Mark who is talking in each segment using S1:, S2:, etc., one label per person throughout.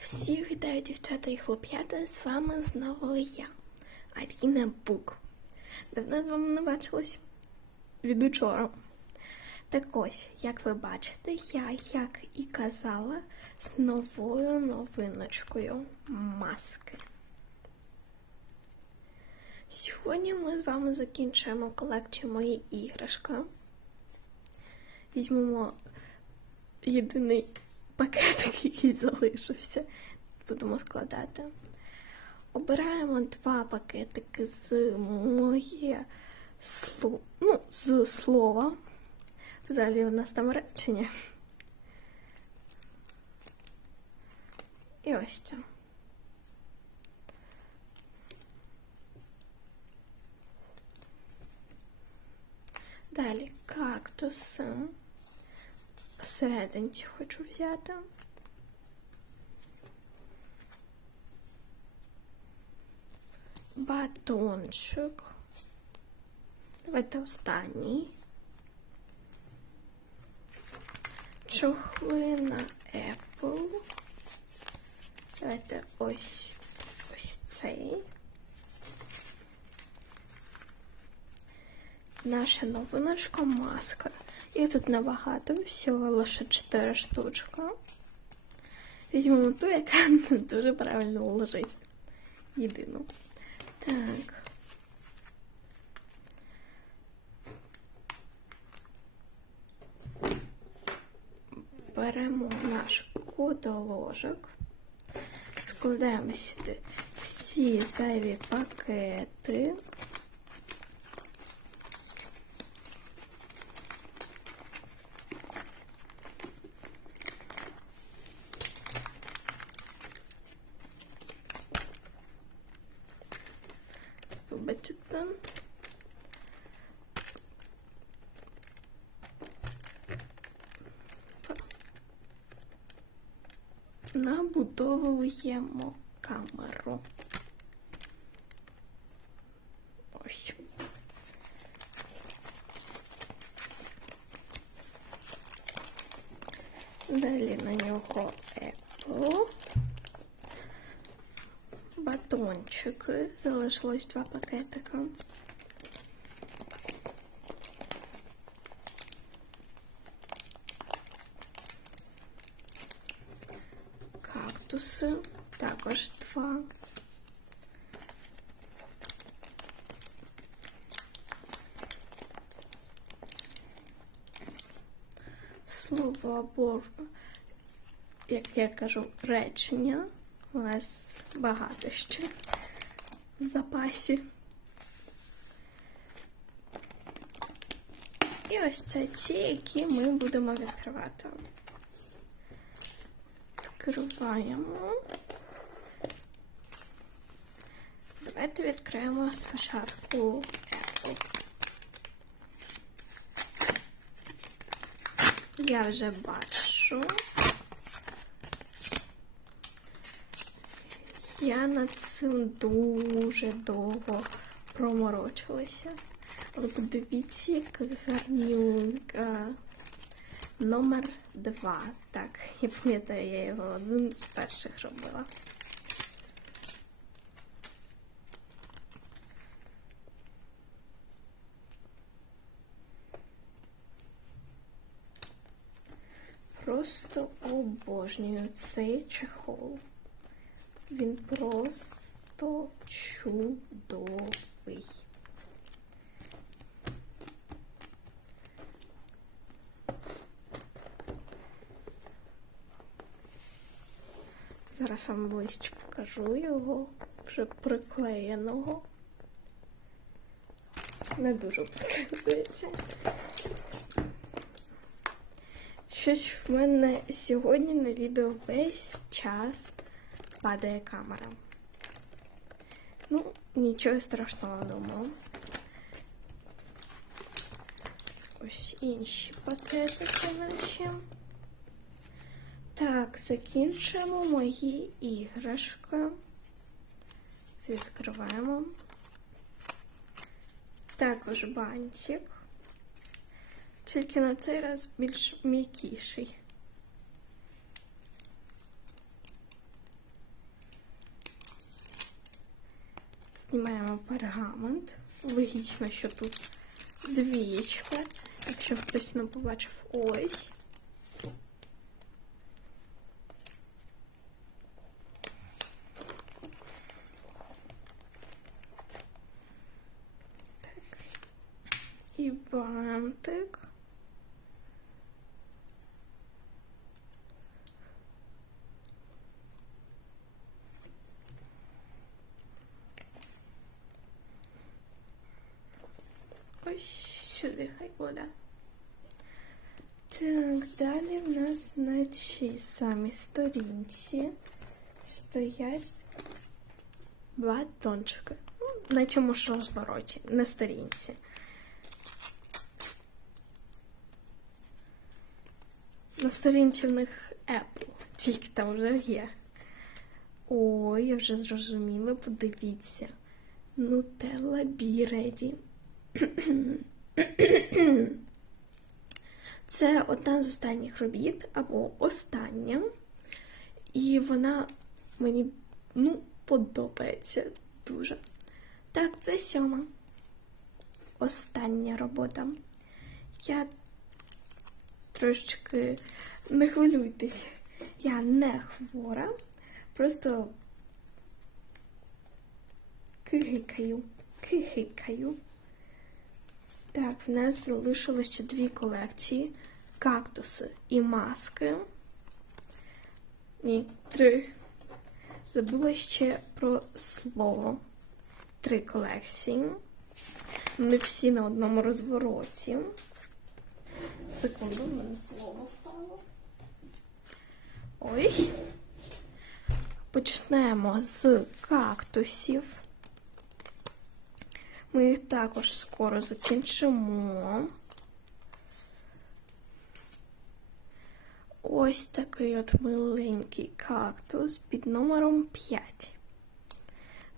S1: Всіх вітаю, дівчата і хлоп'ята. З вами знову я, Аріна Бук. Давно з вами не бачилась від учора. Так ось, як ви бачите, я, як і казала, з новою новиночкою маски. Сьогодні ми з вами закінчуємо колекцію мої іграшка. Візьмемо єдиний пакетик, який залишився. Будемо складати. Обираємо два пакетики з моє слово, ну, з слова. Взагалі у нас там речення. І ось це. Далі кактуси. Всерединці хочу взяти. Батончик. Давайте останній. Чохли на Apple. Давайте ось ось цей. Наша новиночка маска. Їх тут набагато, всього лише 4 штучка. Візьмемо ту, яка дуже правильно лежить. Єдину. Так. Беремо наш кутоложок, складаємо сюди всі зайві пакети. Вибачте. Набудовуємо камеру. Ой. Далі на нього Батончики. Залишилось два пакетика. Кактуси. Також два. Слово або, як я кажу, речення. У нас багато ще в запасі. І ось це ті, які ми будемо відкривати. Відкриваємо. Давайте відкриємо спочатку. Я вже бачу. Я над цим дуже довго проморочилася. Але подивіться, яка гарнюнка. Номер два. Так, я пам'ятаю, я його один з перших робила. Просто обожнюю цей чехол. Він просто чудовий. Зараз вам ближче покажу його вже приклеєного. Не дуже показується. Щось в мене сьогодні на відео весь час падає камера. Ну, нічого страшного думаю. Ось інші пакетики наші. Так, закінчуємо мої іграшки. Відкриваємо. Також бантик. Тільки на цей раз більш м'якіший. Знімаємо пергамент. Логічно, що тут двієчка. Якщо хтось не побачив ось. Так. І бантик. Ось сюди хай буде. Так, далі в нас на цій самій сторінці стоять батончики. Ну, На цьому ж розвороті, на сторінці. На сторінці в них Apple, тільки там вже є. Ой, я вже зрозуміла, подивіться. Нутелла Бі Реді. Це одна з останніх робіт або остання. І вона мені ну, подобається дуже. Так, це сьома. Остання робота. Я трошечки не хвилюйтесь. Я не хвора, просто кигикаю, кигикаю. Так, в нас залишилося дві колекції: кактуси і маски. Ні, три. Забула ще про слово. Три колекції. Вони всі на одному розвороті. Секунду, в мене слово впало. Ой. Почнемо з кактусів. Ми їх також скоро закінчимо. Ось такий от миленький кактус під номером 5.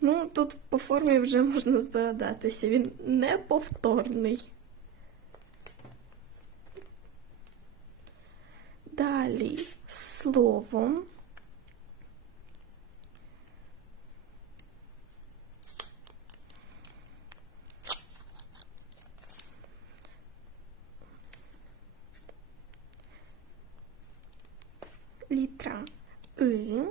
S1: Ну, тут по формі вже можна здогадатися, він неповторний. Далі словом. И.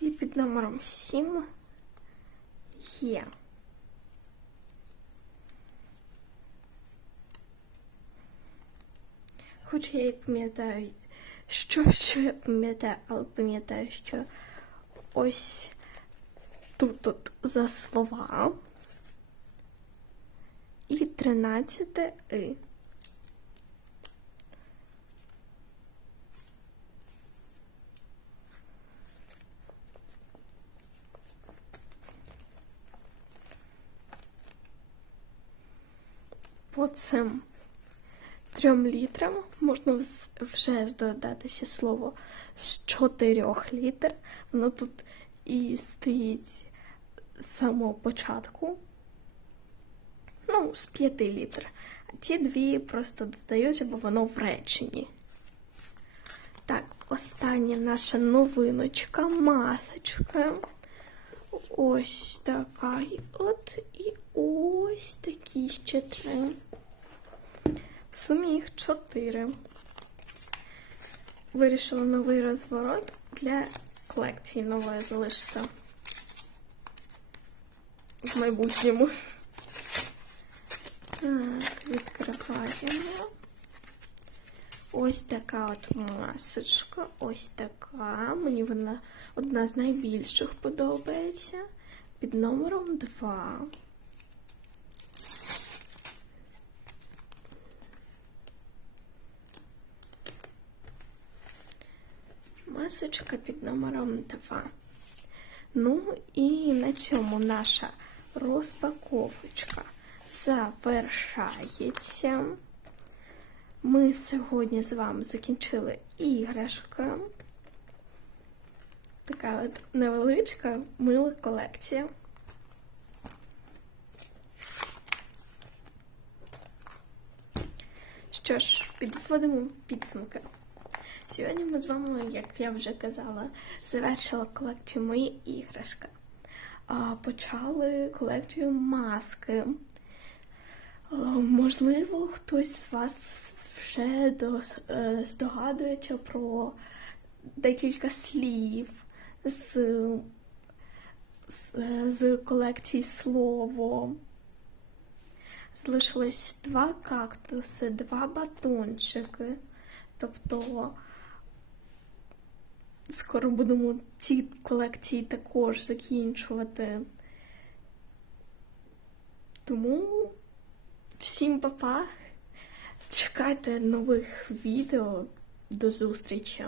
S1: І під номером 7 є. Хоч я і пам'ятаю, що, що я пам'ятаю, але пам'ятаю, що ось тут от за слова і 13 и. По цим трьом літрам можна вже здогадатися слово з чотирьох літр. Воно тут і стоїть з самого початку. Ну, з п'яти літр. А ті дві просто додаються, бо воно в реченні. Так, остання наша новиночка, масочка. Ось така. От і ось такі ще три. В сумі їх чотири. Вирішила новий розворот для колекції нової залишити в майбутньому. Так, відкриваємо. Ось така от масочка. Ось така. Мені вона одна з найбільших подобається. Під номером 2. записочка під номером 2. Ну, і на цьому наша розпаковочка завершається. Ми сьогодні з вами закінчили іграшка. Така от невеличка мила колекція. Що ж, підводимо підсумки. Сьогодні ми з вами, як я вже казала, завершила колекцію мої іграшки. Почали колекцію маски. Можливо, хтось з вас вже е, здогадується про декілька слів з, з, з колекції слово. Залишилось два кактуси, два батончики. Тобто скоро будемо ці колекції також закінчувати. Тому всім па-па. Чекайте нових відео. До зустрічі!